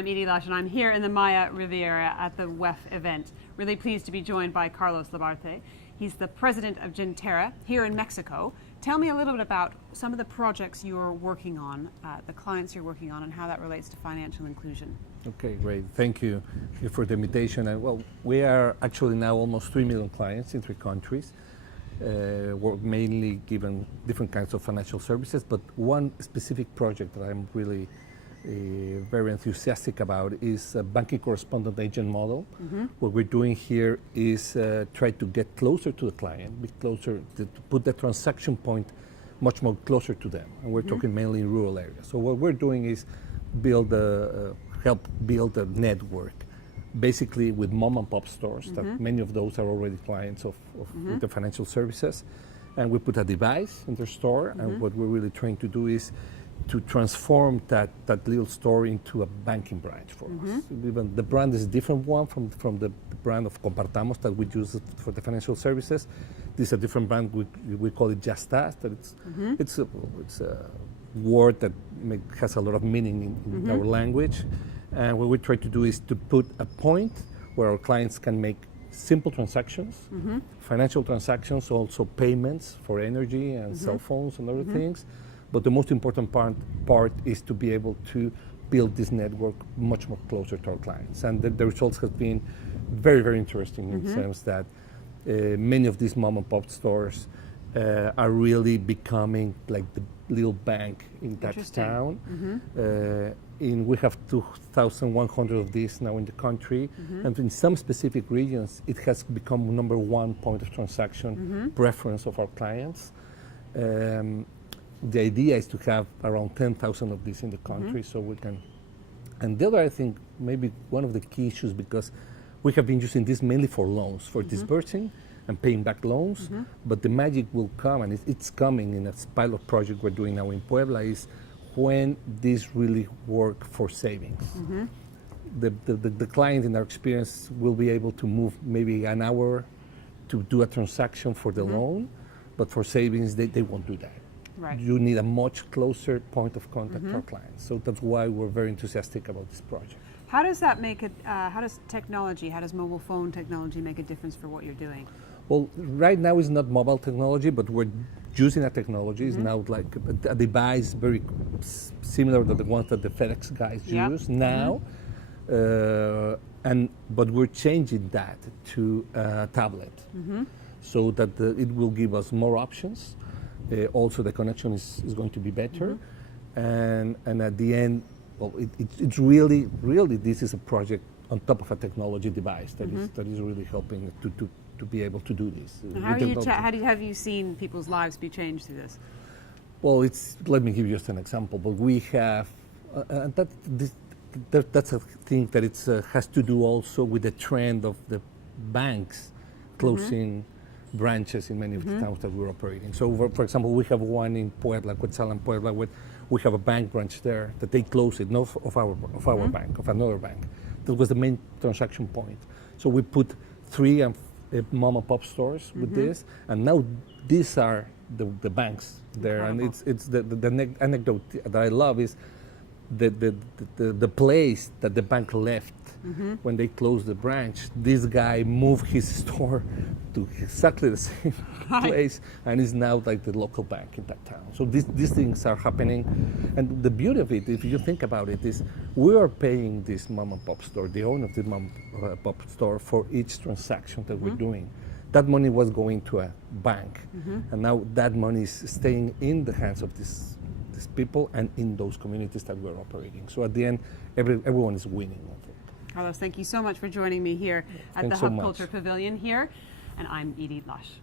I'm Edie Lush, and I'm here in the Maya Riviera at the WEF event. Really pleased to be joined by Carlos Labarthe. He's the president of Gentera here in Mexico. Tell me a little bit about some of the projects you're working on, the clients you're working on, and how that relates to financial inclusion. Okay, great. Thank you for the invitation. Well, we are actually now almost 3 million clients in 3 countries. We're mainly given different kinds of financial services, but one specific project that I'm really very enthusiastic about is a banking correspondent agent model. What we're doing here is try to get closer to the client, be closer, to put the transaction point much more closer to them. And we're talking mainly in rural areas. So what we're doing is help build a network, basically with mom and pop stores, that many of those are already clients of the financial services. And we put a device in their store, and what we're really trying to do is to transform that little store into a banking branch for us. Even the brand is a different one from the brand of Compartamos that we use for the financial services. This is a different brand, we call it Just Us, that it's a word that has a lot of meaning in our language. And what we try to do is to put a point where our clients can make simple transactions, financial transactions, also payments for energy and cell phones and other things. But the most important part is to be able to build this network much more closer to our clients. And the results have been very, very interesting in the sense that many of these mom and pop stores are really becoming like the little bank in that town. We have 2,100 of these now in the country, and in some specific regions, it has become #1 point of transaction preference of our clients. The idea is to have around 10,000 of these in the country, so we can. And the other, I think, maybe one of the key issues, because we have been using this mainly for loans, for disbursing and paying back loans, but the magic will come, and it's coming in a pilot project we're doing now in Puebla, is when this really work for savings. The client, in our experience, will be able to move maybe an hour to do a transaction for the loan, but for savings, they won't do that. Right. You need a much closer point of contact for clients. So that's why we're very enthusiastic about this project. How does that make it, how does mobile phone technology make a difference for what you're doing? Well, right now it's not mobile technology, but we're using a technology. It's now like a device very similar to the ones that the FedEx guys use now. But we're changing that to a tablet so that it will give us more options. Also, the connection is going to be better. And at the end, well, it's really, this is a project on top of a technology device that is really helping to be able to do this. And have you seen people's lives be changed through this? Well, let me give you just an example. But we have, that's a thing that has to do also with the trend of the banks closing branches in many of the towns that we're operating. So, for example, we have one in Puebla, Quetzal and Puebla, where we have a bank branch there that they closed it, not of our bank, of another bank. That was the main transaction point. So we put 3 mom and pop stores with this, and now these are the banks there. Incredible. And it's the anecdote that I love is the place that the bank left when they closed the branch. This guy moved his store to exactly the same place, and is now like the local bank in that town. So these things are happening, and the beauty of it, if you think about it, is we are paying this mom and pop store, the owner of the mom and pop store, for each transaction that we're doing. That money was going to a bank, and now that money is staying in the hands of these people and in those communities that we're operating. So at the end, everyone is winning. Carlos, thank you so much for joining me here at the Thanks so Hub much. Culture Pavilion here, and I'm Edie Lush.